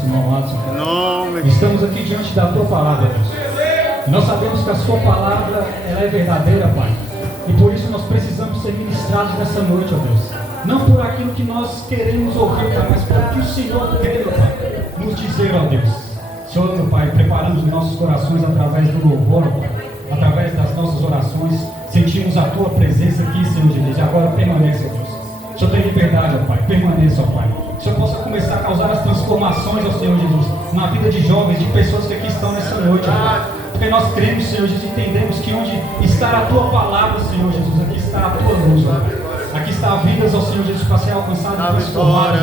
nosso irmão Adson. Estamos aqui diante da tua palavra, Deus. Nós sabemos que a sua palavra ela é verdadeira, Pai. E por isso nós precisamos ser ministrados nessa noite, ó Deus. Não por aquilo que nós queremos ouvir, Pai, mas pelo que o Senhor quer, Pai, nos dizer, ó Deus. Senhor, meu Pai, preparando os nossos corações através do louvor, Pai, através das nossas orações, sentimos a tua presença aqui, Senhor Jesus. E agora permaneça, ó Deus. O Senhor tem liberdade, ó Pai, permaneça, ó Pai. Que o Senhor possa começar a causar as transformações, ó Senhor Jesus, na vida de jovens, de pessoas que aqui estão nessa noite, ó Pai. Porque nós cremos, Senhor Jesus, entendemos que onde está a tua palavra, Senhor Jesus, aqui está a tua luz, ó Pai. Aqui está a vida, ó Senhor Jesus, para ser alcançada e transformada,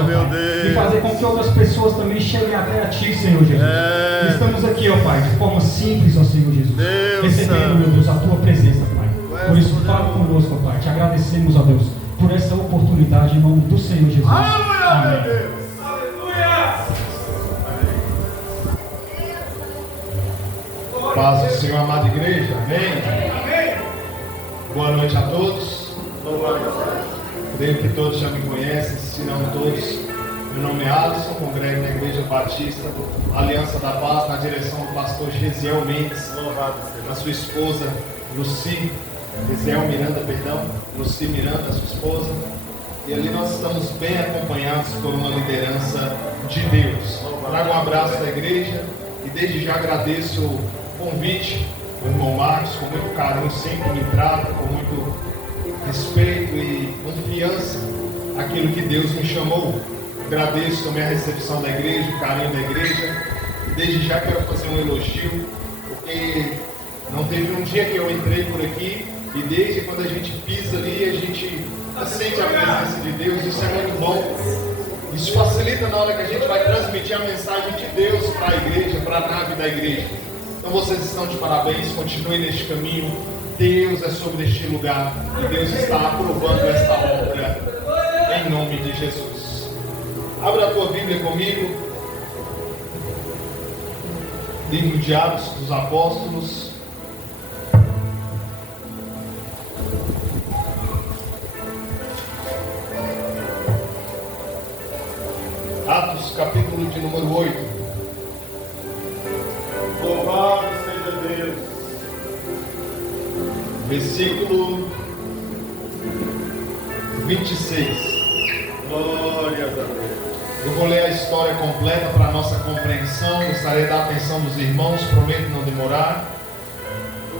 e fazer com que outras pessoas também cheguem até a Ti, Senhor Jesus. Estamos aqui, ó Pai, de forma simples, ó Senhor Jesus, recebendo, meu Deus, a Tua presença, Pai. Por isso, fala conosco, ó Pai. Te agradecemos, ó Deus, por essa oportunidade em nome do Senhor Jesus. Amém. Paz do Senhor, amada igreja. Amém. Boa noite a todos. Creio que todos já me conhecem, se não todos. Meu nome é Alisson, congrego na Igreja Batista Aliança da Paz, na direção do pastor Gesiel Mendes, a sua esposa Luci, Gesiel Miranda, Luci Miranda, a sua esposa. E ali nós estamos bem acompanhados por uma liderança de Deus. Trago um abraço da igreja e desde já agradeço o convite do irmão Marcos, com muito carinho, sempre me trata, com muito respeito e confiança aquilo que Deus me chamou. Agradeço também a recepção da igreja, o carinho da igreja. E desde já quero fazer um elogio, porque não teve um dia que eu entrei por aqui e desde quando a gente pisa ali, a gente sente a presença de Deus. Isso é muito bom. Isso facilita na hora que a gente vai transmitir a mensagem de Deus para a igreja, para a nave da igreja. Então vocês estão de parabéns, continuem neste caminho. Deus é sobre este lugar e Deus está aprovando esta obra em nome de Jesus. Abra a tua Bíblia comigo. Livro de Atos dos Apóstolos. Atos, capítulo de número 8. Louvado seja Deus. Versículo 26. Glória a Deus. Eu vou ler a história completa para a nossa compreensão. Gostaria da atenção dos irmãos, prometo não demorar.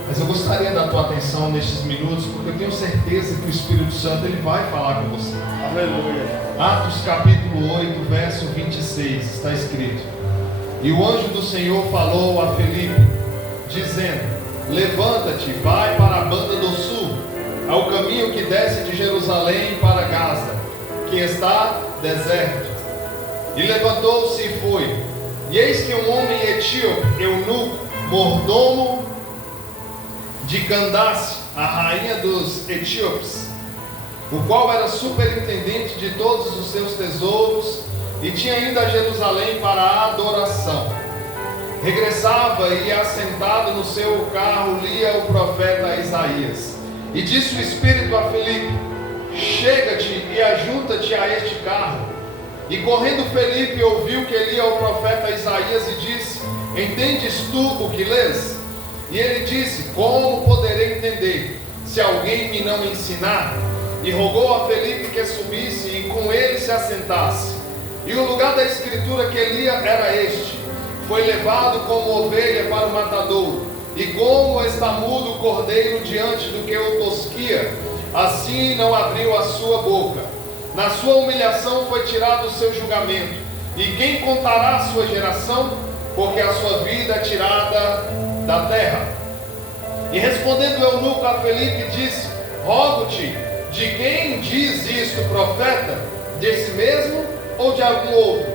Mas eu gostaria da tua atenção nestes minutos, porque eu tenho certeza que o Espírito Santo ele vai falar com você. Aleluia. Atos capítulo 8, verso 26, está escrito: E o anjo do Senhor falou a Filipe, dizendo: Levanta-te, vai para a banda do sul, ao caminho que desce de Jerusalém para Gaza, que está deserto. E levantou-se e foi. E eis que um homem etíope, eunuco, mordomo de Candace, a rainha dos etíopes, o qual era superintendente de todos os seus tesouros, e tinha ido a Jerusalém para a adoração. Regressava e, assentado no seu carro, lia o profeta Isaías. E disse o Espírito a Filipe: Chega-te e ajunta-te a este carro. E correndo Filipe ouviu que lia o profeta Isaías e disse: Entendes tu o que lês? E ele disse: Como poderei entender, se alguém me não ensinar? E rogou a Filipe que subisse e com ele se assentasse. E o lugar da escritura que lia era este: Foi levado como ovelha para o matadouro, e como está mudo o cordeiro diante do que o tosquia, assim não abriu a sua boca. Na sua humilhação foi tirado o seu julgamento. E quem contará a sua geração? Porque a sua vida é tirada da terra. E respondendo o eunuco a Filipe, disse: Rogo-te, de quem diz isto, profeta? De si mesmo ou de algum outro?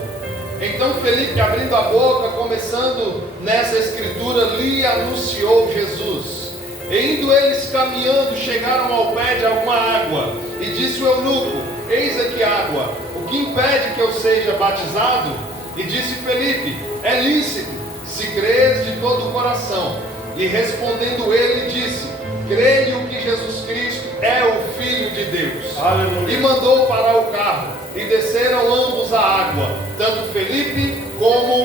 Então Filipe, abrindo a boca, começando nessa escritura, lhe anunciou Jesus. E indo eles caminhando, chegaram ao pé de alguma água. E disse o eunuco: Eis aqui água, o que impede que eu seja batizado? E disse Filipe: É lícito, se crês de todo o coração. E respondendo ele, disse: Creio que Jesus Cristo é o Filho de Deus. Aleluia. E mandou parar o carro, e desceram ambos à água, tanto Filipe como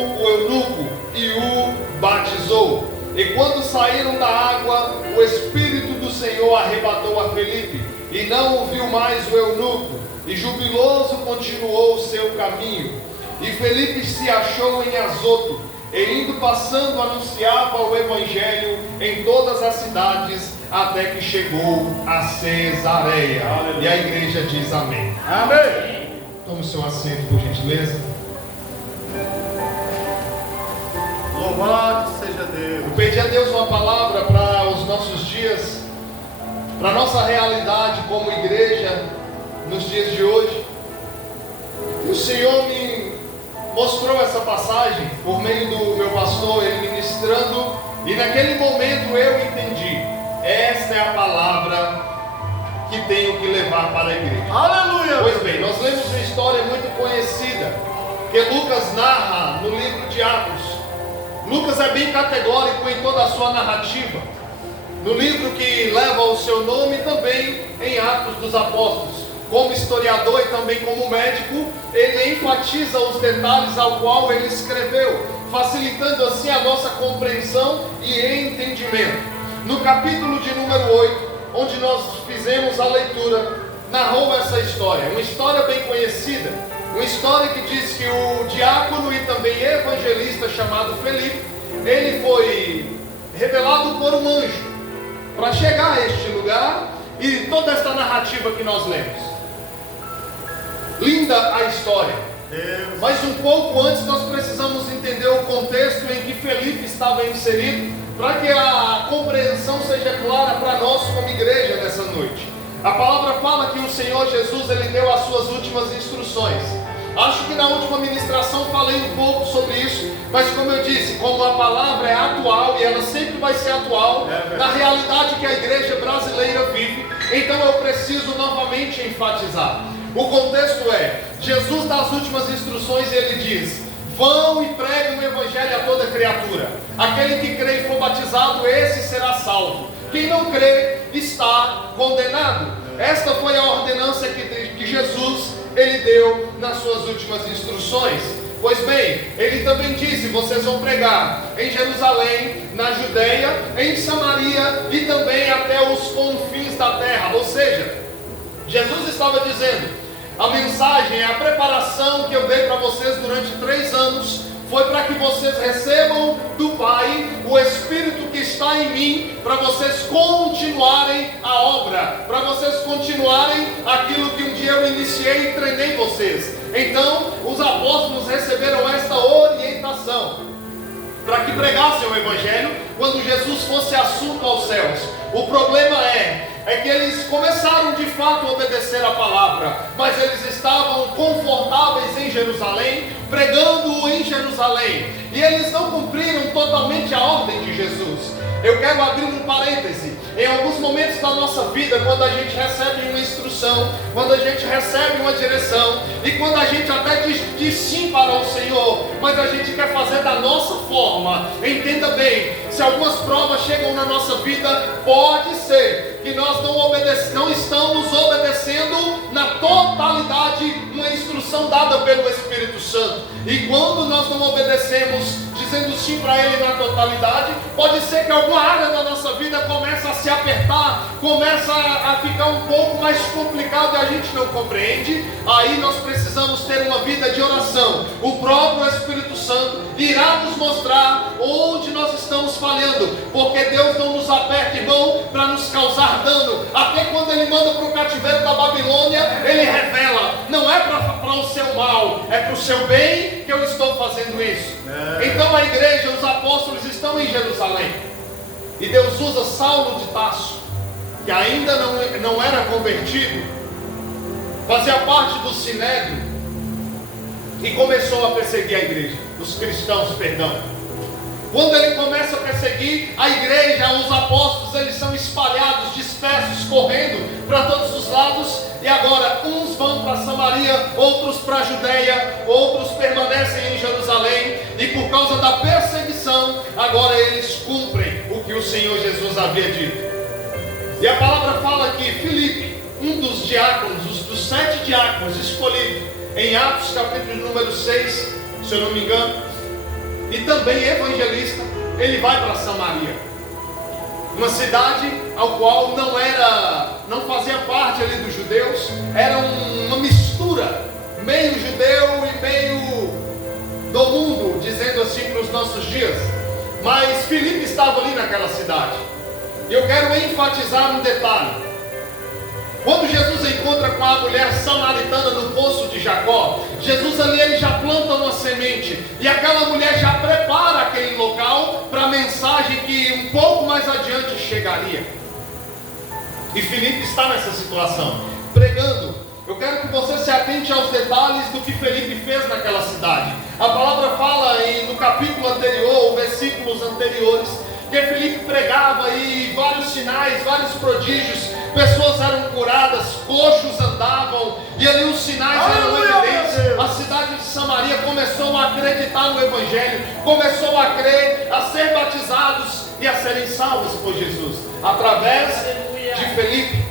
E quando saíram da água, o Espírito do Senhor arrebatou a Felipe, e não o viu mais o eunuco, e jubiloso continuou o seu caminho. E Felipe se achou em Azoto, e indo passando anunciava o Evangelho em todas as cidades, até que chegou a Cesareia. Aleluia. E a igreja diz amém. Amém. Tome o seu assento, por gentileza. Louvado seja Deus. Eu pedi a Deus uma palavra para os nossos dias, para a nossa realidade como igreja nos dias de hoje. E o Senhor me mostrou essa passagem por meio do meu pastor, ele ministrando, e naquele momento eu entendi: esta é a palavra que tenho que levar para a igreja. Aleluia! Pois bem, nós lemos uma história muito conhecida que Lucas narra no livro de Atos. Lucas é bem categórico em toda a sua narrativa, no livro que leva o seu nome, também em Atos dos Apóstolos. Como historiador e também como médico, ele enfatiza os detalhes ao qual ele escreveu, facilitando assim a nossa compreensão e entendimento. No capítulo de número 8, onde nós fizemos a leitura, narrou essa história, uma história bem conhecida, uma história que diz que o diácono e também evangelista chamado Felipe, ele foi revelado por um anjo para chegar a este lugar, e toda esta narrativa que nós lemos. Linda a história, mas um pouco antes nós precisamos entender o contexto em que Felipe estava inserido, para que a compreensão seja clara para nós como igreja nessa noite. A palavra fala que o Senhor Jesus, ele deu as suas últimas instruções. Acho que na última ministração falei um pouco sobre isso, mas como eu disse, como a palavra é atual e ela sempre vai ser atual na realidade que a igreja brasileira vive, então eu preciso novamente enfatizar. O contexto é: Jesus dá as últimas instruções e ele diz: vão e preguem o evangelho a toda criatura. Aquele que crê e for batizado, esse será salvo. Quem não crê está condenado. Esta foi a ordenança que Jesus ele deu nas suas últimas instruções. Pois bem, ele também disse: vocês vão pregar em Jerusalém, na Judeia, em Samaria e também até os confins da terra. Ou seja, Jesus estava dizendo: a mensagem, a preparação que eu dei para vocês durante 3 anos foi para que vocês recebam do Pai o Espírito que está em mim, para vocês continuarem a obra, para vocês continuarem aquilo que um dia eu iniciei e treinei vocês. Então os apóstolos receberam esta orientação para que pregassem o Evangelho quando Jesus fosse assunto aos céus. O problema é que eles começaram de fato a obedecer a palavra, mas eles estavam confortáveis em Jerusalém, pregando em Jerusalém, e eles não cumpriram totalmente a ordem de Jesus. Eu quero abrir um parêntese. Em alguns momentos da nossa vida, quando a gente recebe uma instrução, quando a gente recebe uma direção, e quando a gente até diz sim para o Senhor, mas a gente quer fazer da nossa forma. Entenda bem, se algumas provas chegam na nossa vida, pode ser que nós não estamos obedecendo na totalidade uma instrução dada pelo Espírito Santo. E quando nós não obedecemos, dizendo sim para Ele na totalidade, pode ser que alguma área da nossa vida comece a se apertar, começa a ficar um pouco mais complicado e a gente não compreende. Aí nós precisamos ter uma vida de oração. O próprio Espírito Santo irá nos mostrar onde nós estamos falhando, porque Deus não nos aperta, irmão, para nos causar dano. Até quando Ele manda para o cativeiro da Babilônia, Ele revela: não é para o seu mal, é para o seu bem que eu estou fazendo isso. Então a igreja, os apóstolos estão em Jerusalém, e Deus usa Saulo de Tarso, que ainda não era convertido, fazia parte do Sinédrio, e começou a perseguir a igreja, os cristãos, perdão. Quando ele começa a perseguir a igreja, os apóstolos, eles são espalhados, dispersos, correndo para todos os lados. E agora uns vão para Samaria, outros para a Judeia, outros permanecem em Jerusalém. E por causa da perseguição, agora eles cumprem o que o Senhor Jesus havia dito. E a palavra fala que Filipe, um dos diáconos, dos 7 diáconos escolhidos em Atos capítulo número 6, se eu não me engano, e também evangelista, ele vai para Samaria, uma cidade ao qual não fazia parte ali dos judeus, era uma mistura, meio judeu e meio do mundo, dizendo assim para os nossos dias. Mas Filipe estava ali naquela cidade, e eu quero enfatizar um detalhe. Quando Jesus encontra com a mulher samaritana no poço de Jacó, Jesus ali ele já planta uma semente, e aquela mulher já prepara aquele local para a mensagem que um pouco mais adiante chegaria. E Filipe está nessa situação, pregando. Eu quero que você se atente aos detalhes do que Filipe fez naquela cidade. A palavra fala no capítulo anterior, versículos anteriores, que Filipe pregava e vários sinais, vários prodígios, pessoas eram curadas, coxos andavam, e ali os sinais eram evidentes. A cidade de Samaria começou a acreditar no Evangelho, começou a crer, a ser batizados e a serem salvos por Jesus, através de Filipe.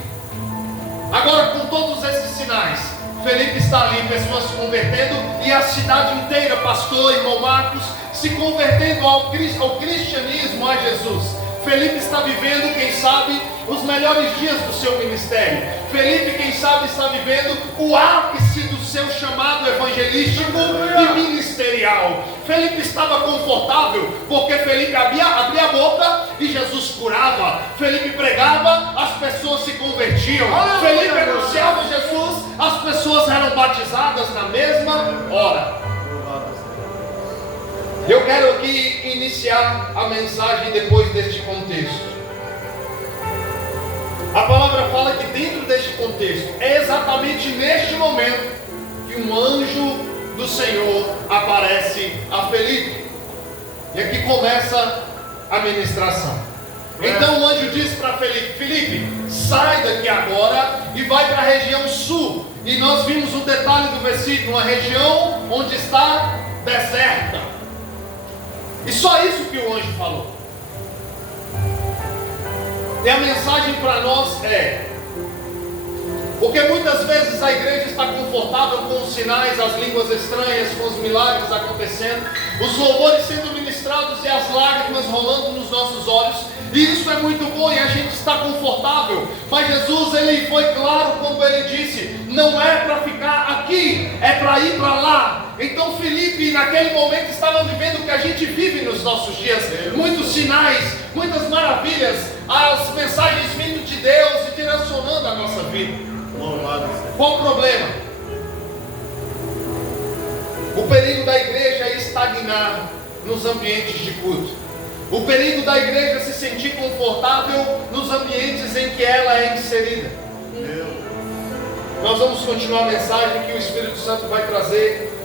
Agora, com todos esses sinais, Filipe está ali, pessoas se convertendo, e a cidade inteira, pastor, irmão Marcos, se convertendo ao cristianismo, a Jesus. Filipe está vivendo, quem sabe, os melhores dias do seu ministério. Filipe, quem sabe, está vivendo o ápice do seu chamado evangelístico e ministerial. Filipe estava confortável, porque Filipe abria a boca e Jesus curava. Filipe pregava, as pessoas se convertiam. Filipe anunciava Jesus, as pessoas eram batizadas na mesma hora. Eu quero aqui iniciar a mensagem depois deste contexto. A palavra fala que dentro deste contexto, é exatamente neste momento que um anjo do Senhor aparece a Filipe. E aqui começa a ministração. Então o anjo disse para Filipe: Filipe, sai daqui agora e vai para a região sul. E nós vimos um detalhe do versículo, uma região onde está deserta. E só isso que o anjo falou. E a mensagem para nós é: porque muitas vezes a igreja está confortável com os sinais, as línguas estranhas, com os milagres acontecendo, os louvores sendo ministrados e as lágrimas rolando nos nossos olhos, e isso é muito bom e a gente está confortável. Mas Jesus, ele foi claro quando ele disse: não é para ficar aqui, é para ir para lá. Então Filipe naquele momento estava vivendo o que a gente vive nos nossos dias, muitos sinais, muitas maravilhas, as mensagens vindo de Deus e direcionando a nossa vida. Qual o problema? O perigo da igreja é estagnar nos ambientes de culto. O perigo da igreja é se sentir confortável nos ambientes em que ela é inserida. Nós vamos continuar a mensagem que o Espírito Santo vai trazer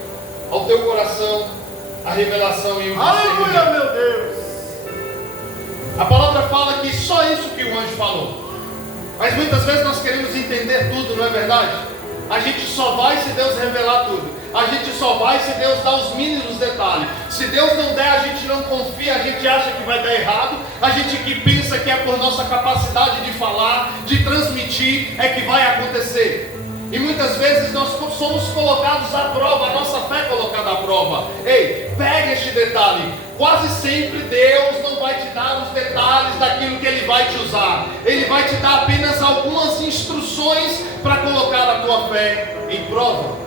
ao teu coração a revelação e o discernimento. Aleluia, meu Deus! A palavra fala que só isso que o anjo falou. Mas muitas vezes nós queremos entender tudo, não é verdade? A gente só vai se Deus revelar tudo. A gente só vai se Deus dar os mínimos detalhes. Se Deus não der, a gente não confia, a gente acha que vai dar errado. A gente que pensa que é por nossa capacidade de falar, de transmitir, é que vai acontecer. E muitas vezes nós somos colocados à prova, a nossa fé é colocada à prova. Ei, pega este detalhe. Quase sempre Deus não vai te dar os detalhes daquilo que Ele vai te usar. Ele vai te dar apenas algumas instruções para colocar a tua fé em prova.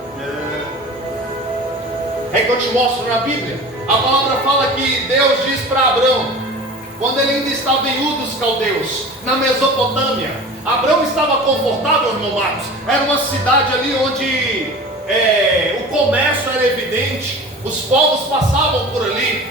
É que eu te mostro na Bíblia. A palavra fala que Deus diz para Abrão, quando ele ainda estava em Ur dos Caldeus, na Mesopotâmia. Abrão estava confortável, irmão Marcos. Era uma cidade ali onde o comércio era evidente. Os povos passavam por ali.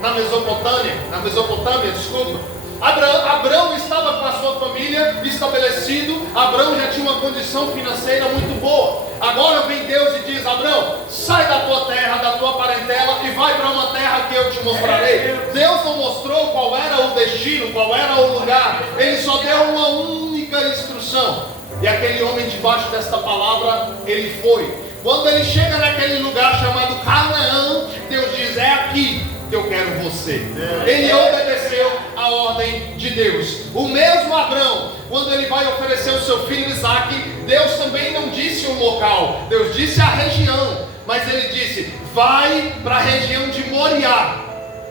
Na Mesopotâmia, desculpa. Abrão estava com a sua família estabelecido. Abrão já tinha uma condição financeira muito boa. Agora vem Deus e diz: Abrão, sai da tua terra, da tua parentela e vai para uma terra que eu te mostrarei. Deus não mostrou qual era o destino, qual era o lugar. Ele só deu uma única instrução. E aquele homem, debaixo desta palavra, ele foi. Quando ele chega naquele lugar chamado Canaã, Deus diz: é aqui que eu quero você. Ele obedeceu a ordem de Deus. O mesmo Abrão, quando ele vai oferecer o seu filho Isaque, Deus também não disse um local, Deus disse a região, mas ele disse: vai para a região de Moriá.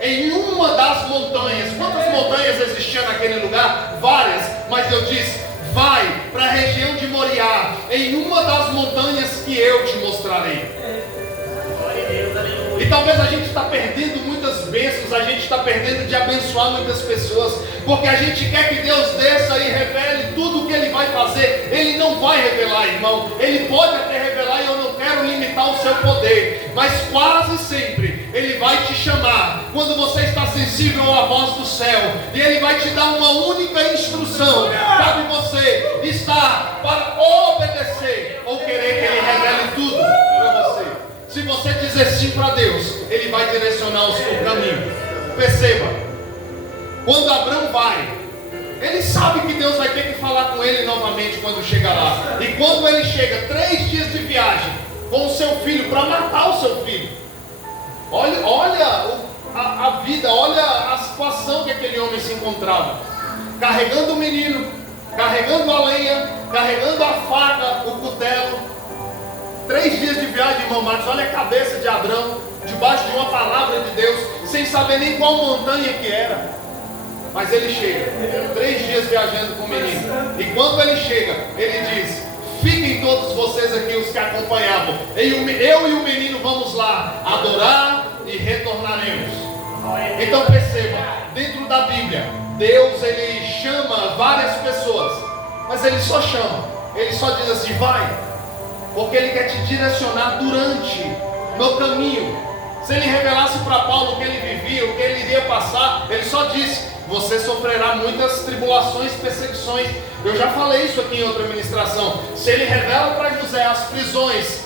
em uma das montanhas. Quantas montanhas existiam naquele lugar? Várias, mas eu disse: vai para a região de Moriá, em uma das montanhas que eu te mostrarei. E talvez a gente está perdendo muitas bênçãos, a gente está perdendo de abençoar muitas pessoas, porque a gente quer que Deus desça e revele tudo o que Ele vai fazer. Ele não vai revelar, irmão. Ele pode até revelar, e eu não quero limitar o seu poder, mas quase sempre Ele vai te chamar quando você está sensível à voz do céu, e Ele vai te dar uma única instrução. Cabe você estar para obedecer ou querer que Ele revele tudo para você. Se você dizer sim para Deus, Ele vai direcionar o seu caminho. Perceba, quando Abraão vai, ele sabe que Deus vai ter que falar com ele novamente quando chegar lá. E quando ele chega, 3 dias de viagem com o seu filho, para matar o seu filho. Olha a vida, olha a situação que aquele homem se encontrava. Carregando o menino, carregando a lenha, carregando a faca, o cutelo. 3 dias de viagem, irmão Marcos. Olha a cabeça de Abraão, debaixo de uma palavra de Deus, sem saber nem qual montanha que era. Mas ele chega, 3 dias viajando com o menino. E quando ele chega, ele diz: fiquem todos vocês aqui, os que acompanhavam. Eu e o menino vamos lá adorar e retornaremos. Então perceba, dentro da Bíblia, Deus ele chama várias pessoas, mas Ele só chama, Ele só diz assim: vai, porque Ele quer te direcionar durante no caminho. Se Ele revelasse para Paulo o que ele vivia, o que ele iria passar, Ele só disse: você sofrerá muitas tribulações, perseguições. Eu já falei isso aqui em outra ministração. Se Ele revela para José as prisões,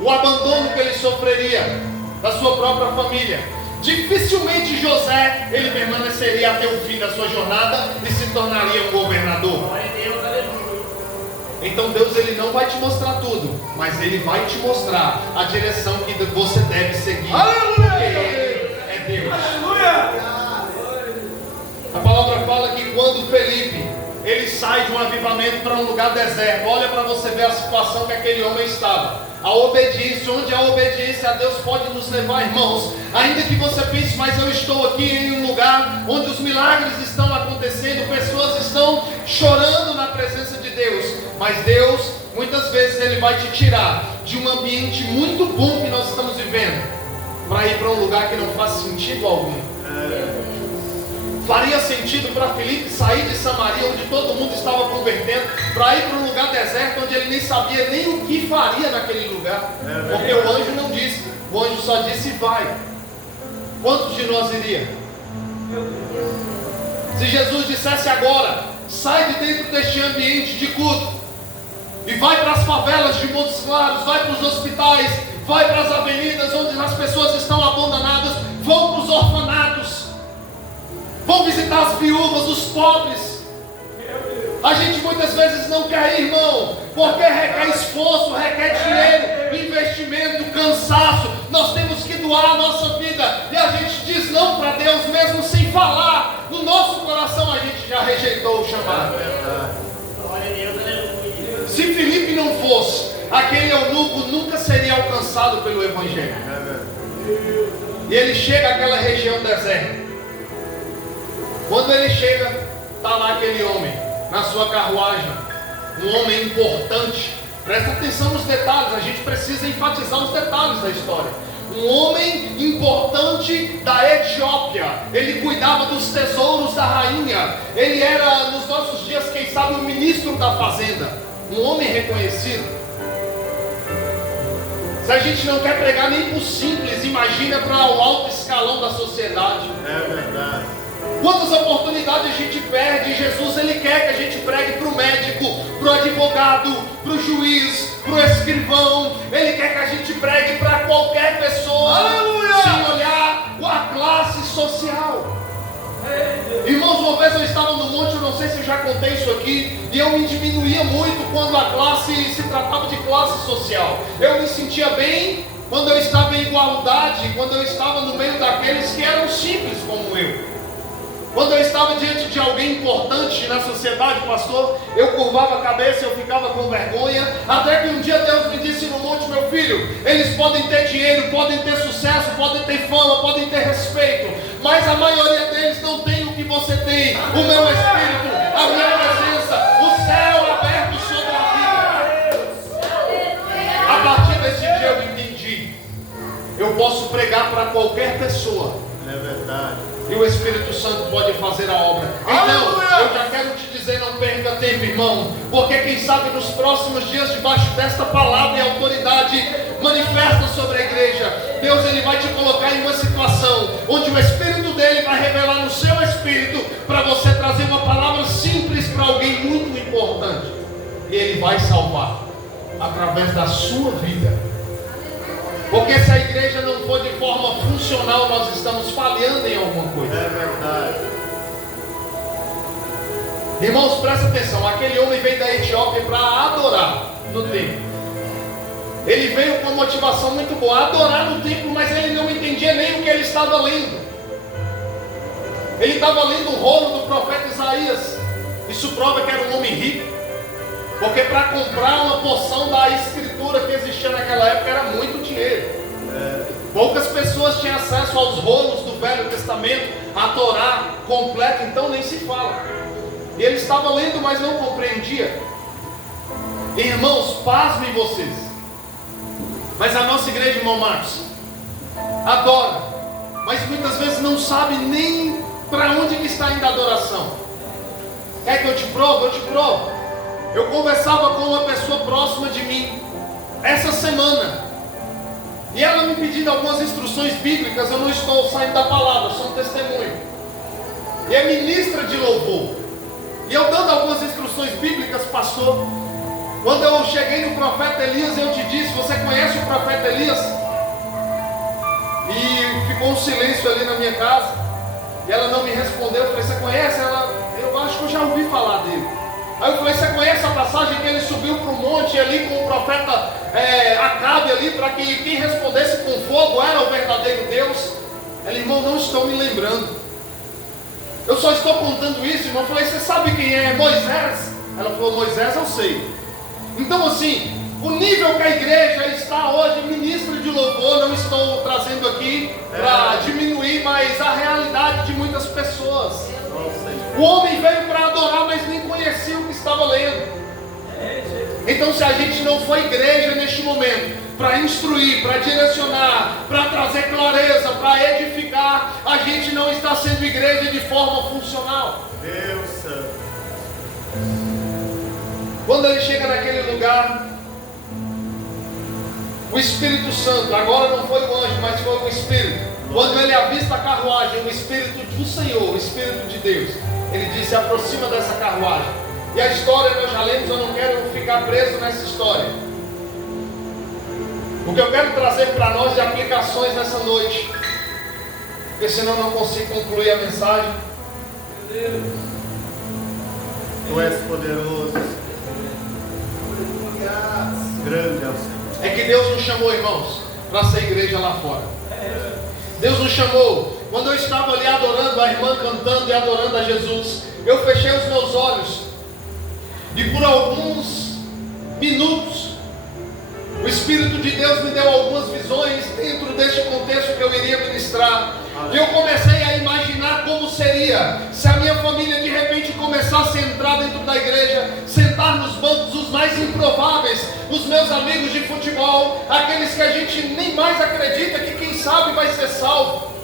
o abandono que ele sofreria da sua própria família, dificilmente José ele permaneceria até o fim da sua jornada e se tornaria um governador. Então Deus ele não vai te mostrar tudo, mas Ele vai te mostrar a direção que você deve seguir. Aleluia! Porque Ele é Deus. Aleluia! A palavra fala que quando Felipe ele sai de um avivamento para um lugar deserto, olha para você ver a situação que aquele homem estava. A obediência, onde a obediência a Deus pode nos levar, irmãos. Ainda que você pense: mas eu estou aqui em um lugar onde os milagres estão acontecendo, pessoas estão chorando na presença de Deus. Mas Deus, muitas vezes Ele vai te tirar de um ambiente muito bom que nós estamos vivendo, para ir para um lugar que não faz sentido algum. Faria sentido para Felipe sair de Samaria, onde todo mundo estava convertendo, para ir para um lugar deserto, onde ele nem sabia nem o que faria naquele lugar, porque o anjo não disse, o anjo só disse: vai. Quantos de nós iria? Se Jesus dissesse agora: sai de dentro deste ambiente de culto e vai para as favelas de Montes Claros, vai para os hospitais, vai para as avenidas onde as pessoas estão abandonadas, vão para os orfanatos, vão visitar as viúvas, os pobres. A gente muitas vezes não quer ir, irmão, porque requer esforço, requer dinheiro, investimento, cansaço. Nós temos que doar a nossa vida, e a gente diz não para Deus, mesmo sem falar. No nosso coração a gente já rejeitou o chamado. Se Felipe não fosse, aquele eunuco nunca seria alcançado pelo Evangelho. E ele chega àquela região deserta. Quando ele chega, está lá aquele homem, na sua carruagem, um homem importante. Presta atenção nos detalhes, a gente precisa enfatizar os detalhes da história. Um homem importante da Etiópia, ele cuidava dos tesouros da rainha, ele era, nos nossos dias, quem sabe, o ministro da fazenda, um homem reconhecido. Se a gente não quer pregar nem para o simples, imagina para o alto escalão da sociedade. É verdade. Quantas oportunidades a gente perde? Jesus ele quer que a gente pregue para o médico, para o advogado, para o juiz, para o escrivão. Ele quer que a gente pregue para qualquer pessoa. Aleluia! Sem olhar a classe social. Irmãos, uma vez eu estava no monte, eu não sei se eu já contei isso aqui, e eu me diminuía muito quando a classe se tratava de classe social. Eu me sentia bem quando eu estava em igualdade, quando eu estava no meio daqueles que eram simples como eu. Quando eu estava diante de alguém importante na sociedade, pastor, eu curvava a cabeça, eu ficava com vergonha, até que um dia Deus me disse no monte: meu filho, eles podem ter dinheiro, podem ter sucesso, podem ter fama, podem ter respeito, mas mas a maioria deles não tem o que você tem. O meu Espírito, a minha presença, o céu aberto sobre a vida. A partir desse dia eu entendi. Eu posso pregar para qualquer pessoa. É verdade. E o Espírito Santo pode fazer a obra. Então, eu já quero te dizer, não perca tempo, irmão. Porque quem sabe nos próximos dias, debaixo desta palavra e autoridade manifesta sobre a igreja, Deus ele vai te colocar em uma situação onde o Espírito dele vai revelar no seu espírito para você trazer uma palavra simples para alguém muito importante. E ele vai salvar através da sua vida. Porque se a igreja não for de forma funcional, nós estamos falhando em alguma coisa. É verdade. Irmãos, presta atenção. Aquele homem veio da Etiópia para adorar no templo. Ele veio com uma motivação muito boa, adorar no templo, mas ele não entendia nem o que ele estava lendo. Ele estava lendo o rolo do profeta Isaías. Isso prova que era um homem rico. Porque para comprar uma porção da escritura que existia naquela época era muito dinheiro. Poucas pessoas tinham acesso aos rolos do Velho Testamento, a Torá completa, então nem se fala. E ele estava lendo, mas não compreendia. Irmãos, pasmem vocês. Mas a nossa igreja, irmão Marcos, adora, mas muitas vezes não sabe nem para onde que está indo a adoração. Quer que eu te provo? Eu te provo. Eu conversava com uma pessoa próxima de mim essa semana, e ela me pedindo algumas instruções bíblicas. Eu não estou saindo da palavra, sou um testemunho. E é ministra de louvor, e eu dando algumas instruções bíblicas, pastor. Quando eu cheguei no profeta Elias, eu te disse: você conhece o profeta Elias? E ficou um silêncio ali na minha casa, e ela não me respondeu. Eu falei: você conhece? Eu acho que eu já ouvi falar dele. Aí eu falei: você conhece a passagem que ele subiu para o monte ali com o profeta Acabe ali, para que quem respondesse com fogo era o verdadeiro Deus? Ela: irmão, não estou me lembrando. Eu só estou contando isso, irmão. Eu falei: você sabe quem é Moisés? Ela falou: Moisés eu sei. Então assim, o nível que a igreja está hoje, ministro de louvor, não estou trazendo aqui para diminuir, mas a realidade de muitas pessoas. O homem veio para adorar, mas nem conhecia o que estava lendo. Então, se a gente não for igreja neste momento, para instruir, para direcionar, para trazer clareza, para edificar, a gente não está sendo igreja de forma funcional. Deus Santo. Quando ele chega naquele lugar, o Espírito Santo, agora não foi o anjo, mas foi o Espírito. Quando ele avista a carruagem, o Espírito do Senhor, o Espírito de Deus, ele disse: aproxima dessa carruagem. E a história nós já lemos, eu não quero ficar preso nessa história. O que eu quero trazer para nós de aplicações nessa noite, porque senão eu não consigo concluir a mensagem. Tu és poderoso. Grande é o Senhor. É que Deus nos chamou, irmãos, para ser igreja lá fora. Deus nos chamou. Quando eu estava ali adorando, a irmã cantando e adorando a Jesus, eu fechei os meus olhos, e por alguns minutos o Espírito de Deus me deu algumas visões dentro deste contexto que eu iria ministrar. E eu comecei a imaginar como seria se a minha família de repente começasse a entrar dentro da igreja, sentar nos bancos os mais improváveis, os meus amigos de futebol, aqueles que a gente nem mais acredita que quem sabe vai ser salvo.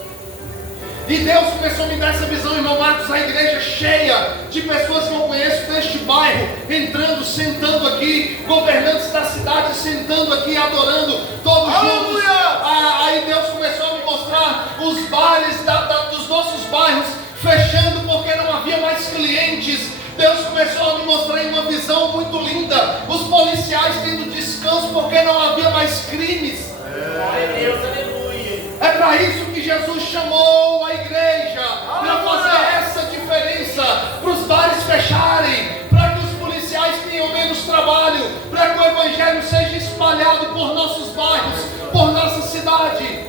E Deus começou a me dar essa visão, irmão Marcos, a igreja cheia de pessoas que eu conheço deste bairro, entrando, sentando aqui, governantes da cidade sentando aqui, adorando, todos juntos. Aí Deus começou a me mostrar os bares dos nossos bairros fechando porque não havia mais clientes. Deus começou a me mostrar em uma visão muito linda, os policiais tendo descanso porque não havia mais crimes. É para isso que Jesus chamou a igreja, para fazer essa diferença, para os bares fecharem, para que os policiais tenham menos trabalho, para que o evangelho seja espalhado por nossos bairros, por nossa cidade.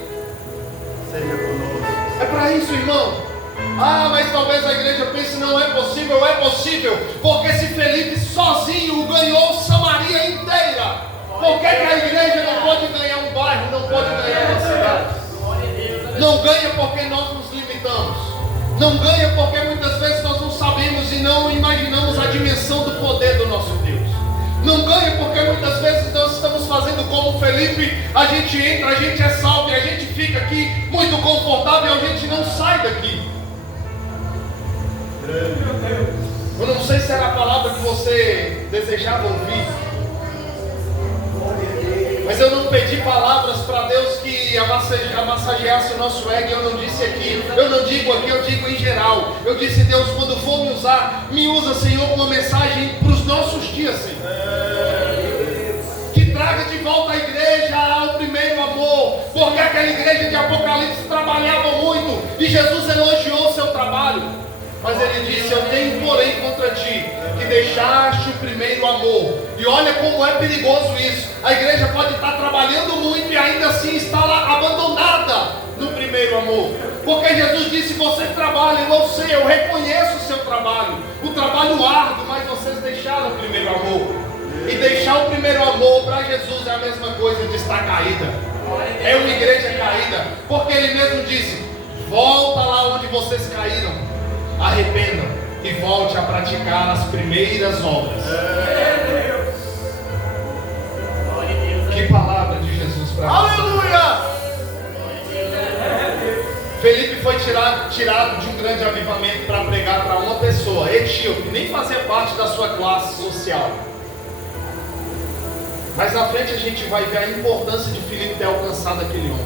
Seja conosco. É para isso, irmão. Mas talvez a igreja pense: não é possível. É possível, porque se Felipe sozinho ganhou Samaria inteira, por que a igreja não pode ganhar um bairro, não pode ganhar uma cidade? Não ganha porque nós nos limitamos. Não ganha porque muitas vezes nós não sabemos e não imaginamos a dimensão do poder do nosso Deus. Não ganha porque muitas vezes nós estamos fazendo como Felipe, a gente entra, a gente é salvo e a gente fica aqui muito confortável e a gente não sai daqui. Eu não sei se era a palavra que você desejava ouvir, mas eu não pedi palavras para Deus que amassageasse o nosso ego. Eu não disse aqui, eu não digo aqui, eu digo em geral. Eu disse: Deus, quando for me usar, me usa, Senhor, uma mensagem para os nossos dias, Senhor. Que traga de volta a igreja ao primeiro amor, porque aquela igreja de Apocalipse trabalhava muito e Jesus elogiou o seu trabalho. Mas ele disse: eu tenho porém contra ti, que deixaste o primeiro amor. E olha como é perigoso isso. A igreja pode estar trabalhando muito e ainda assim está lá abandonada no primeiro amor. Porque Jesus disse: você trabalha, eu sei, eu reconheço o seu trabalho, o trabalho árduo, mas vocês deixaram o primeiro amor. E deixar o primeiro amor para Jesus é a mesma coisa de estar caída. É uma igreja caída, porque ele mesmo disse: volta lá onde vocês caíram, arrependam e volte a praticar as primeiras obras. Que palavra de Jesus para nós. Aleluia! Felipe foi tirado de um grande avivamento para pregar para uma pessoa, etíope, nem fazia parte da sua classe social. Mas na frente a gente vai ver a importância de Felipe ter alcançado aquele homem.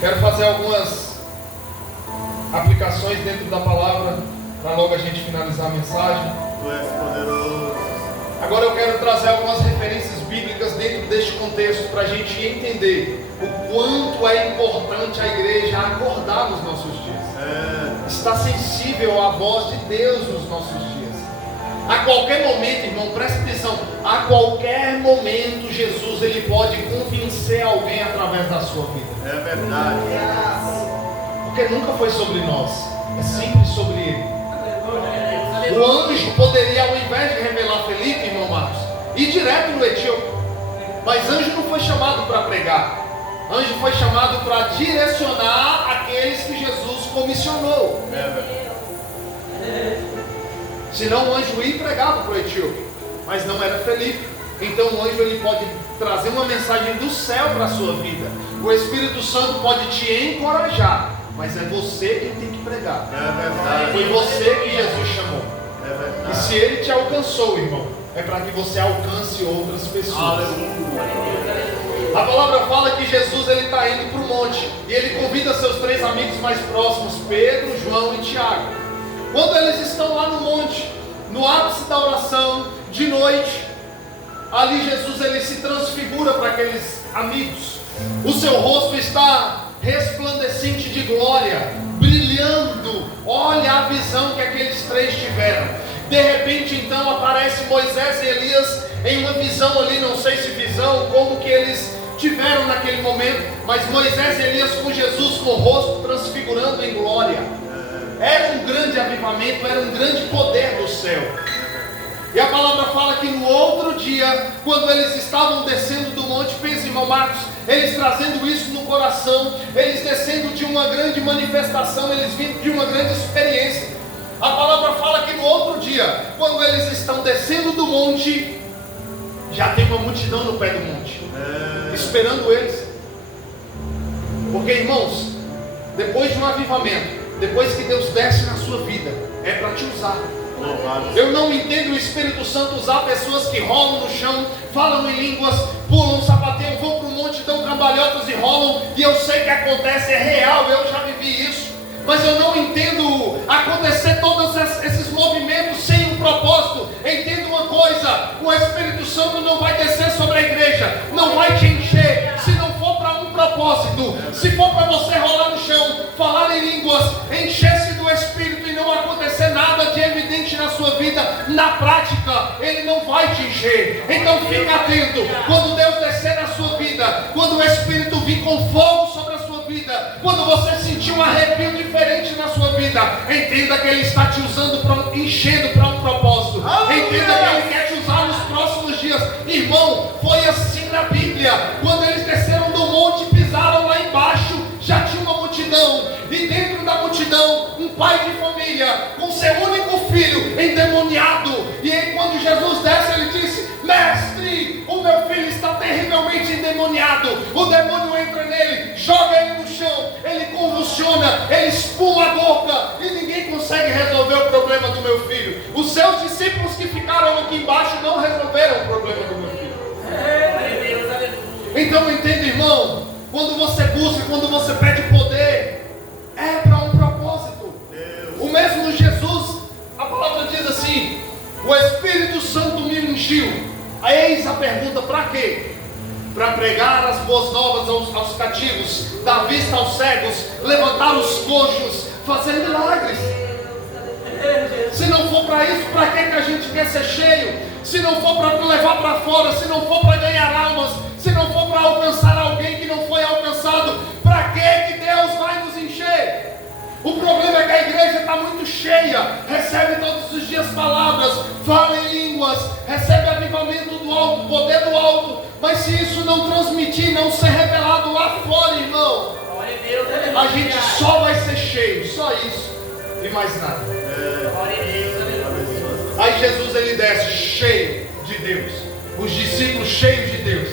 Quero fazer algumas aplicações dentro da palavra, para logo a gente finalizar a mensagem. Tu és poderoso. Agora eu quero trazer algumas referências bíblicas dentro deste contexto, para a gente entender o quanto é importante a igreja acordar nos nossos dias. Estar sensível à voz de Deus nos nossos dias. A qualquer momento, irmão, preste atenção, a qualquer momento Jesus ele pode convencer alguém através da sua vida. É verdade. Porque nunca foi sobre nós, é sempre sobre ele. O anjo poderia, ao invés de revelar Felipe, irmão Marcos, ir direto no etíope. Mas anjo não foi chamado para pregar. Anjo foi chamado para direcionar aqueles que Jesus comissionou. Senão o anjo ia e pregava para o etíope, mas não era Felipe. Então o anjo ele pode trazer uma mensagem do céu para a sua vida. O Espírito Santo pode te encorajar, mas é você quem tem que pregar. É verdade. Foi você que Jesus chamou. É verdade. E se ele te alcançou, irmão, é para que você alcance outras pessoas. Aleluia. A palavra fala que Jesus ele está indo para o monte e ele convida seus 3 amigos mais próximos, Pedro, João e Tiago. Quando eles estão lá no monte, no ápice da oração, de noite, ali Jesus ele se transfigura para aqueles amigos. O seu rosto está resplandecente de glória, brilhando. Olha a visão que aqueles 3 tiveram. De repente então aparece Moisés e Elias em uma visão ali, não sei se visão, como que eles tiveram naquele momento, mas Moisés e Elias com Jesus com o rosto transfigurando em glória. Era um grande avivamento, era um grande poder do céu. E a palavra fala que no outro dia, quando eles estavam descendo do monte, pensa, irmão Marcos, eles trazendo isso no coração, eles descendo de uma grande manifestação, eles vindo de uma grande experiência. A palavra fala que no outro dia, quando eles estão descendo do monte, já tem uma multidão no pé do monte, esperando eles. Porque, irmãos, depois de um avivamento, depois que Deus desce na sua vida, é para te usar. Eu não entendo o Espírito Santo usar pessoas que rolam no chão, falam em línguas, pulam, sapateiam, vão para o monte, dão cambalhotas e rolam. E eu sei que acontece, é real, eu já vivi isso. Mas eu não entendo acontecer todos esses movimentos sem um propósito. Entenda uma coisa: o Espírito Santo não vai descer sobre a igreja, não vai te encher, se não for para um propósito. Se for para você rolar no chão, falar em línguas, encher-se do Espírito e não acontecer nada de evidente na sua vida, na prática, Ele não vai te encher. Então fica atento, quando Deus descer na sua vida, quando o Espírito vir com fogo sobre a sua vida, quando você sentir um arrepio diferente na sua vida, entenda que Ele está te usando, enchendo para um propósito. Entenda que Ele quer te usar nos próximos dias. Irmão, foi assim na Bíblia. Quando eles desceram do monte, pisaram lá embaixo, já tinha uma multidão, e dentro da multidão um pai de família com seu único filho endemoniado. E aí quando Jesus desce, ele disse: mestre, o meu filho está terrivelmente endemoniado. O demônio entra nele, joga ele no chão, ele convulsiona, ele espuma a boca e ninguém consegue resolver o problema do meu filho. Os seus discípulos que ficaram aqui embaixo não resolveram o problema do meu filho. Então entenda, irmão, quando você busca, quando você pede poder, é para um propósito. O mesmo Jesus, a palavra diz assim: o Espírito Santo me ungiu. Aí eis a pergunta: para quê? Para pregar as boas novas aos cativos, dar vista aos cegos, levantar os coxos, fazer milagres. Se não for para isso, para que a gente quer ser cheio? Se não for para levar para fora, se não for para ganhar almas, se não for para alcançar alguém que não foi alcançado, para que Deus vai nos encher? O problema é que a igreja está muito cheia, recebe todos os dias palavras, fala em línguas, recebe avivamento do alto, poder do alto, mas se isso não transmitir, não ser revelado lá fora, irmão, a gente só vai ser cheio, só isso e mais nada. Aí Jesus ele desce cheio de Deus, os discípulos cheios de Deus,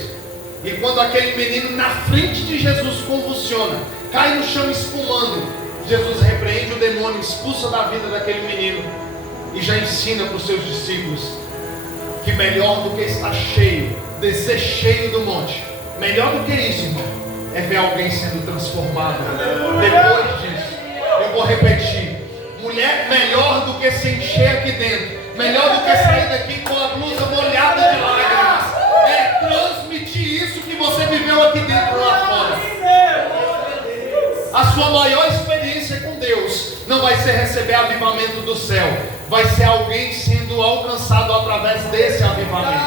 e quando aquele menino na frente de Jesus convulsiona, cai no chão espumando, Jesus repreende o demônio, expulsa da vida daquele menino e já ensina para os seus discípulos que melhor do que estar cheio, descer cheio do monte, melhor do que isso, irmão, é ver alguém sendo transformado. Depois disso, eu vou repetir: mulher, melhor do que se encher aqui dentro, melhor do que sair daqui com a blusa molhada de lágrimas, é transmitir isso que você viveu aqui dentro lá fora. A sua maior experiência com Deus não vai ser receber avivamento do céu, vai ser alguém sendo alcançado através desse avivamento.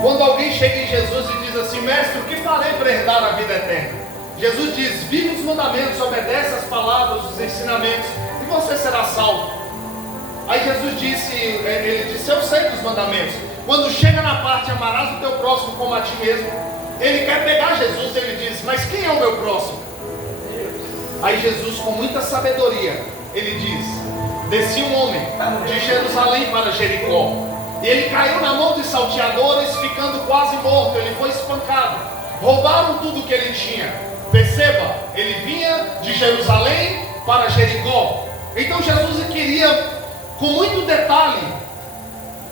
Quando alguém chega em Jesus e diz assim: mestre, o que farei para herdar a vida eterna? Jesus diz: vive os mandamentos, obedece as palavras, os ensinamentos, e você será salvo. Aí Jesus disse, ele disse: eu sei dos mandamentos. Quando chega na parte amarás o teu próximo como a ti mesmo, ele quer pegar Jesus, ele diz: mas quem é o meu próximo? Aí Jesus, com muita sabedoria, ele diz: descia um homem de Jerusalém para Jericó, e ele caiu na mão de salteadores, ficando quase morto. Ele foi espancado, roubaram tudo que ele tinha. Perceba, ele vinha de Jerusalém para Jericó. Então Jesus queria, com muito detalhe,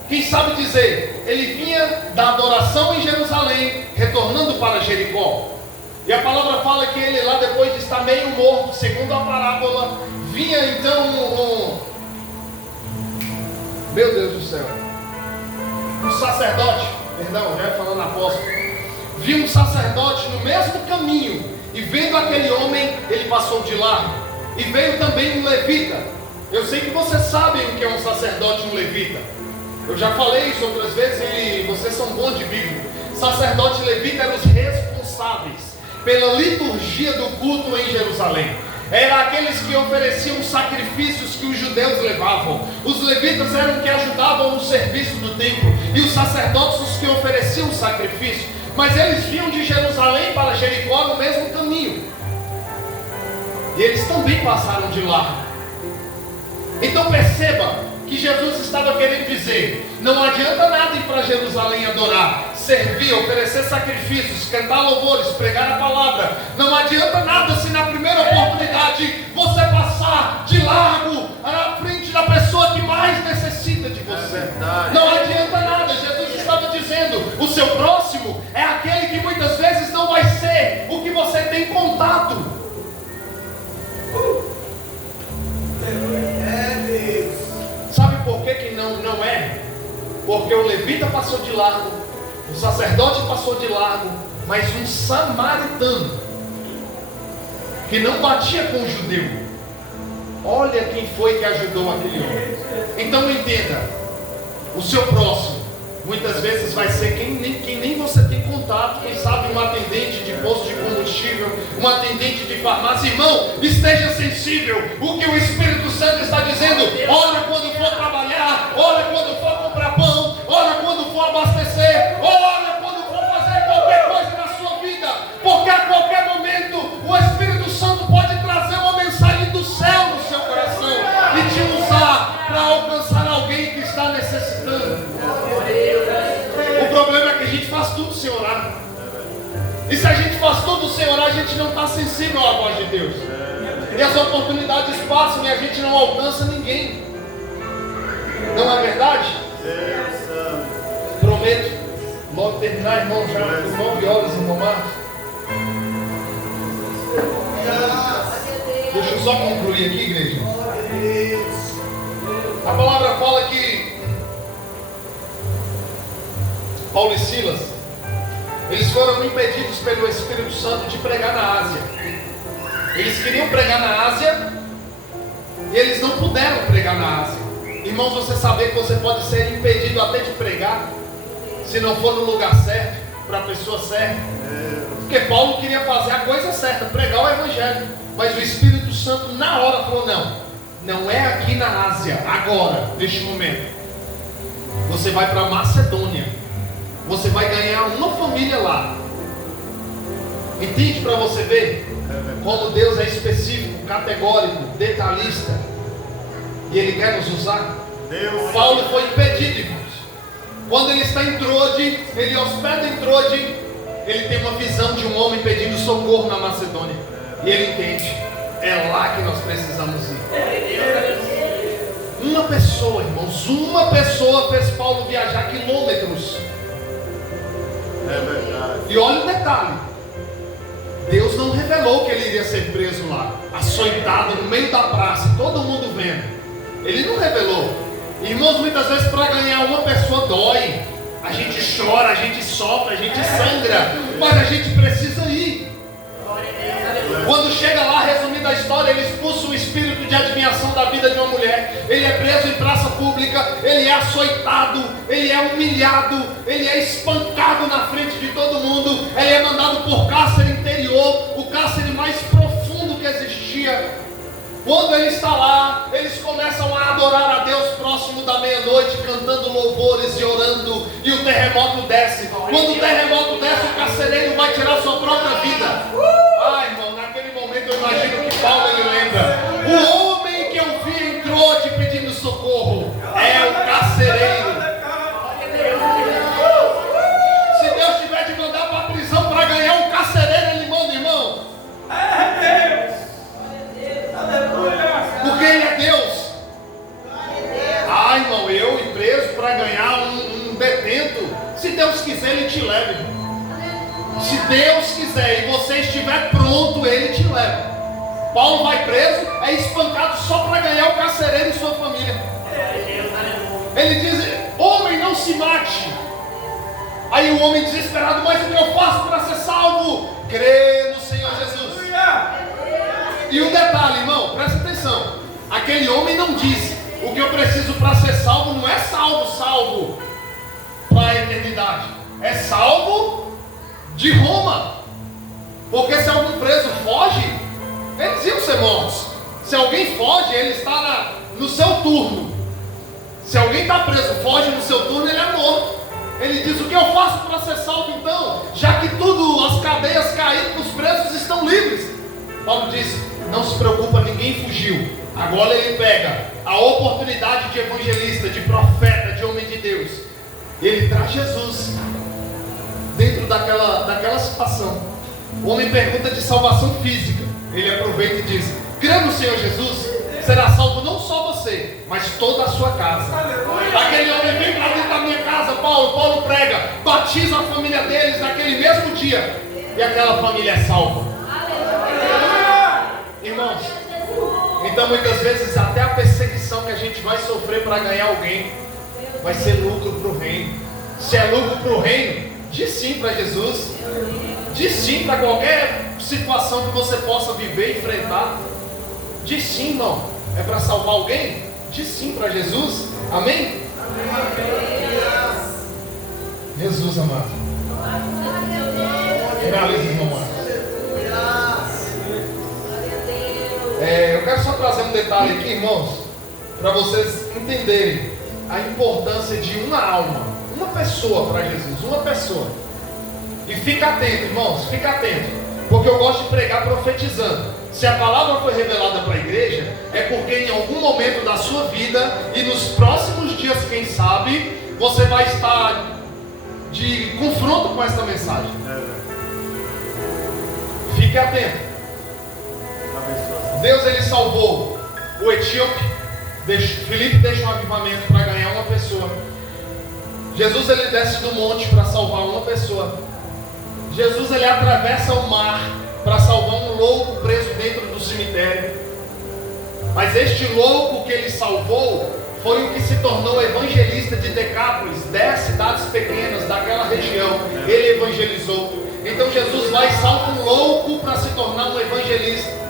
quem sabe dizer, ele vinha da adoração em Jerusalém, retornando para Jericó. E a palavra fala que ele lá, depois de estar meio morto, segundo a parábola, vinha então meu Deus do céu, um sacerdote, perdão, já falando apóstolo, viu um sacerdote no mesmo caminho, e vendo aquele homem, ele passou de largo. E veio também um levita. Eu sei que vocês sabem o que é um sacerdote e um levita. Eu já falei isso outras vezes e vocês são bons de Bíblia. Sacerdote e levita eram os responsáveis pela liturgia do culto em Jerusalém. Eram aqueles que ofereciam sacrifícios que os judeus levavam. Os levitas eram que ajudavam no serviço do templo, e os sacerdotes os que ofereciam o sacrifício. Mas eles vinham de Jerusalém para Jericó no mesmo caminho, e eles também passaram de largo. Então perceba que Jesus estava querendo dizer: não adianta nada ir para Jerusalém adorar, servir, oferecer sacrifícios, cantar louvores, pregar a palavra. Não adianta nada se na primeira oportunidade você passar de largo à frente da pessoa que mais necessita de você. Não adianta nada. Jesus estava dizendo: o seu próximo é aquele que muitas vezes não vai ser o que você tem contato. Sabe por que não é? Porque o levita passou de largo, o sacerdote passou de largo, mas um samaritano que não batia com o judeu, olha quem foi que ajudou aquele homem. Então entenda, o seu próximo muitas vezes vai ser quem nem você tem contato. Quem sabe um atendente de posto de combustível, um atendente de farmácia. Irmão, esteja sensível o que o Espírito Santo está dizendo. Ora quando for trabalhar, ora quando for comprar pão, ora quando for abastecer, ora quando for fazer qualquer coisa na sua vida, porque a qualquer momento o Espírito gente não está sensível à voz de Deus. E as oportunidades passam e a gente não alcança ninguém. Não é verdade? Prometo logo terminar, irmão, já por 9 horas, irmão Marcos. Deixa eu só concluir aqui, igreja. A palavra fala que Paulo e Silas, eles foram impedidos pelo Espírito Santo de pregar na Ásia. Eles queriam pregar na Ásia e eles não puderam pregar na Ásia. Irmãos, você saber que você pode ser impedido até de pregar, se não for no lugar certo, para a pessoa certa. Porque Paulo queria fazer a coisa certa, pregar o Evangelho. Mas o Espírito Santo na hora falou: não é aqui na Ásia, agora, neste momento. Você vai para Macedônia, você vai ganhar uma família lá. Entende, para você ver como Deus é específico, categórico, detalhista, e Ele quer nos usar. Paulo foi impedido, irmãos. Quando ele está em Trode, ele hospeda em Trode, ele tem uma visão de um homem pedindo socorro na Macedônia, e ele entende: é lá que nós precisamos ir. Uma pessoa, irmãos, uma pessoa fez Paulo viajar quilômetros. É verdade. E olha o detalhe: Deus não revelou que ele iria ser preso lá, açoitado no meio da praça, todo mundo vendo. Ele não revelou. Irmãos, muitas vezes para ganhar uma pessoa dói. A gente chora, a gente sofre, a gente sangra, mas a gente precisa ir. Quando chega lá, resumindo a história, ele expulsa o espírito de adivinhação da vida de uma mulher. Ele é preso em praça pública, ele é açoitado, ele é humilhado, ele é espancado na frente de todo mundo. Ele é mandado por cárcere interior, o cárcere mais profundo que existia. Quando ele está lá, eles começam a adorar a Deus próximo da meia-noite, cantando louvores e orando, e o terremoto desce. Quando o terremoto desce, o carcereiro vai tirar sua própria vida. Ah, irmão, naquele momento eu imagino que Paulo ele lembra: o homem que eu vi entrou te pedindo socorro é o carcereiro. Se Deus tiver de mandar para a prisão para ganhar um carcereiro, ele manda, irmão. Porque Ele é Deus. Ah, irmão, eu ir preso para ganhar um detento. Se Deus quiser, Ele te leva, irmão. Se Deus quiser e você estiver pronto, Ele te leva. Paulo vai preso, é espancado só para ganhar o carcereiro e sua família. Ele diz: homem, não se mate. Aí o homem desesperado: mas o que eu faço para ser salvo? Crê no Senhor Jesus. E um detalhe, irmão, presta atenção. Aquele homem não disse: o que eu preciso para ser salvo não é salvo para a eternidade, é salvo de Roma. Porque se algum preso foge, eles iam ser mortos. Se alguém foge, ele está no seu turno. Se alguém está preso, foge no seu turno, ele é morto. Ele diz: o que eu faço para ser salvo então? Já que tudo, as cadeias caíram, os presos estão livres. Paulo diz: não se preocupa, ninguém fugiu. Agora ele pega a oportunidade de evangelista, de profeta, de homem de Deus. Ele traz Jesus dentro daquela situação. O homem pergunta de salvação física. Ele aproveita e diz: crê no Senhor Jesus, será salvo não só você, mas toda a sua casa. Aquele homem: vem para dentro da minha casa, Paulo. Paulo prega, batiza a família deles naquele mesmo dia, e aquela família é salva. Irmãos, então muitas vezes até a perseguição que a gente vai sofrer para ganhar alguém vai ser lucro para o reino. Se é lucro para o reino, diz sim para Jesus. Diz sim para qualquer situação que você possa viver e enfrentar. Diz sim, irmão. É para salvar alguém? Diz sim para Jesus. Amém? Jesus amado. Realiza, irmão amado. Eu quero só trazer um detalhe aqui, irmãos, para vocês entenderem a importância de uma alma, uma pessoa para Jesus, uma pessoa. E fica atento, irmãos, fica atento, porque eu gosto de pregar profetizando. Se a palavra foi revelada para a igreja, é porque em algum momento da sua vida e nos próximos dias, quem sabe, você vai estar de confronto com essa mensagem. Fique atento. Deus ele salvou o etíope. Filipe deixa um avivamento para ganhar uma pessoa. Jesus ele desce do monte para salvar uma pessoa. Jesus ele atravessa o mar para salvar um louco preso dentro do cemitério. Mas este louco que ele salvou foi o que se tornou evangelista de Decápolis, 10 cidades pequenas daquela região. Ele evangelizou. Então Jesus vai e salva um louco para se tornar um evangelista.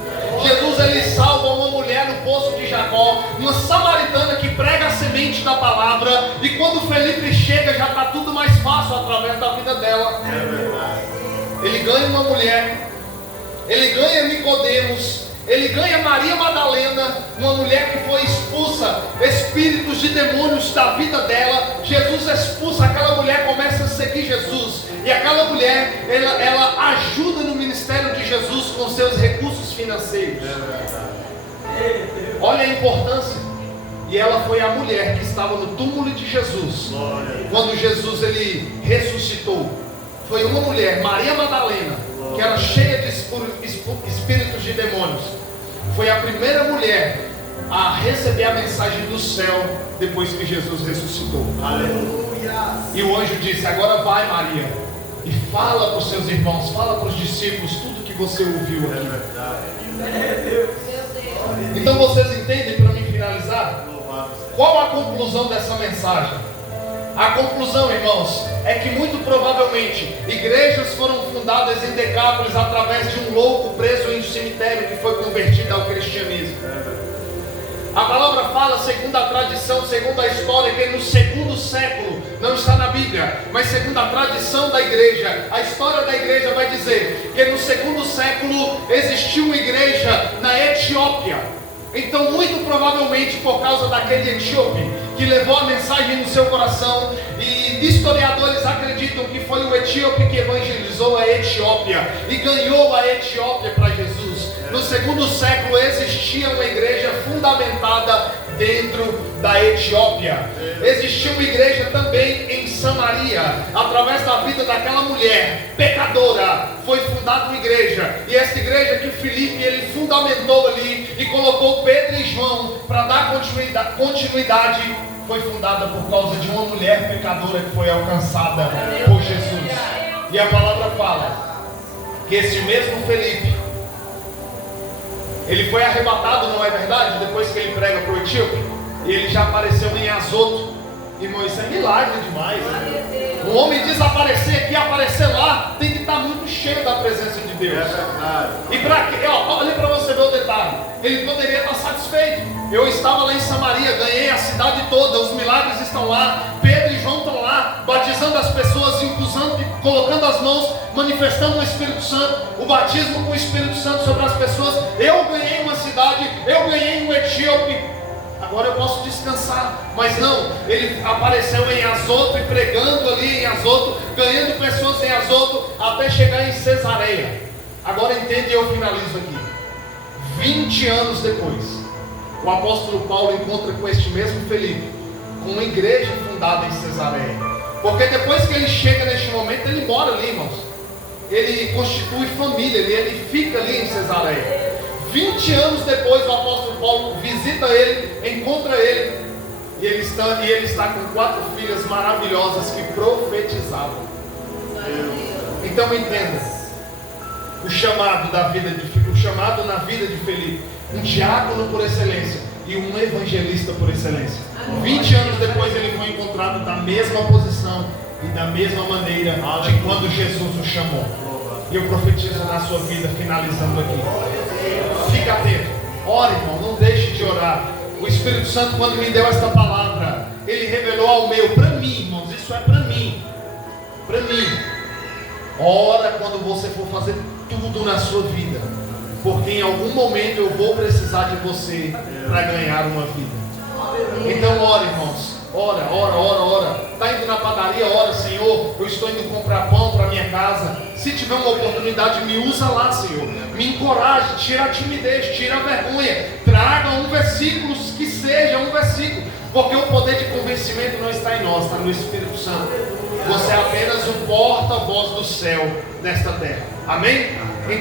Jesus ele salva uma mulher no poço de Jacó, uma samaritana que prega a semente da palavra, e quando Felipe chega já está tudo mais fácil através da vida dela. Ele ganha uma mulher, ele ganha Nicodemos, ele ganha Maria Madalena, uma mulher que foi expulsa espíritos de demônios da vida dela. Jesus expulsa, aquela mulher começa a seguir Jesus, e aquela mulher ela ajuda no ministério de Jesus com seus recursos financeiros. Olha a importância. E ela foi a mulher que estava no túmulo de Jesus quando Jesus ele ressuscitou. Foi uma mulher, Maria Madalena, que era cheia de espíritos de demônios. Foi a primeira mulher a receber a mensagem do céu depois que Jesus ressuscitou. Aleluia. E o anjo disse: agora vai, Maria, e fala para os seus irmãos, fala para os discípulos tudo que você ouviu aqui. Então vocês entendem, para mim finalizar, qual a conclusão dessa mensagem? A conclusão, irmãos, é que muito provavelmente igrejas foram fundadas em Decápolis através de um louco preso em um cemitério que foi convertido ao cristianismo. A palavra fala, segundo a tradição, segundo a história, que no segundo século, não está na Bíblia, mas segundo a tradição da igreja, a história da igreja vai dizer que no segundo século existiu uma igreja na Etiópia. Então, muito provavelmente por causa daquele etíope que levou a mensagem no seu coração, e historiadores acreditam que foi o etíope que evangelizou a Etiópia e ganhou a Etiópia para Jesus. No segundo século existia uma igreja fundamentada dentro da Etiópia. Existia uma igreja também em Samaria. Através da vida daquela mulher pecadora foi fundada uma igreja. E essa igreja que Filipe ele fundamentou ali e colocou Pedro e João para dar continuidade, foi fundada por causa de uma mulher pecadora que foi alcançada por Jesus. E a palavra fala que esse mesmo Filipe, ele foi arrebatado, não é verdade? Depois que ele prega para o etíope, e ele já apareceu em Azoto. Irmão, isso é milagre demais. Um homem desaparecer aqui, aparecer lá, tem que estar muito cheio da presença de Deus. E para quê? Olha para você ver o detalhe. Ele poderia estar satisfeito. Eu estava lá em Samaria, ganhei a cidade toda, os milagres estão lá, Pedro e João estão lá, batizando as pessoas, colocando as mãos, manifestando o Espírito Santo, o batismo com o Espírito Santo sobre as pessoas. Eu ganhei uma cidade, eu ganhei um etíope. Agora eu posso descansar. Mas não, ele apareceu em Azoto e pregando ali em Azoto, ganhando pessoas em Azoto, até chegar em Cesareia. Agora entende, e eu finalizo aqui. 20 anos depois, o apóstolo Paulo encontra com este mesmo Felipe, com uma igreja fundada em Cesareia. Porque depois que ele chega neste momento, ele mora ali, irmãos. Ele constitui família, ele fica ali em Cesareia. 20 anos depois, o apóstolo Paulo visita ele, encontra ele, e ele está com 4 filhas maravilhosas que profetizavam. Então entenda, o chamado na vida de Felipe, um diácono por excelência e um evangelista por excelência. 20 anos depois ele foi encontrado da mesma posição e da mesma maneira de quando Jesus o chamou. E eu profetizo na sua vida, finalizando aqui. Fica atento, ore, irmão, não deixe de orar. O Espírito Santo, quando me deu esta palavra, ele revelou ao meu, para mim, irmãos, isso é para mim. Para mim. Ora quando você for fazer tudo na sua vida, porque em algum momento eu vou precisar de você para ganhar uma vida. Então ora, irmãos, ora. Está indo na padaria, ora, Senhor, eu estou indo comprar pão para minha casa. Se tiver uma oportunidade, me usa lá, Senhor. Me encoraje, tira a timidez, tira a vergonha. Traga um versículo, que seja um versículo, porque o poder de convencimento não está em nós, está no Espírito Santo. Você é apenas o porta-voz do céu nesta terra. Amém?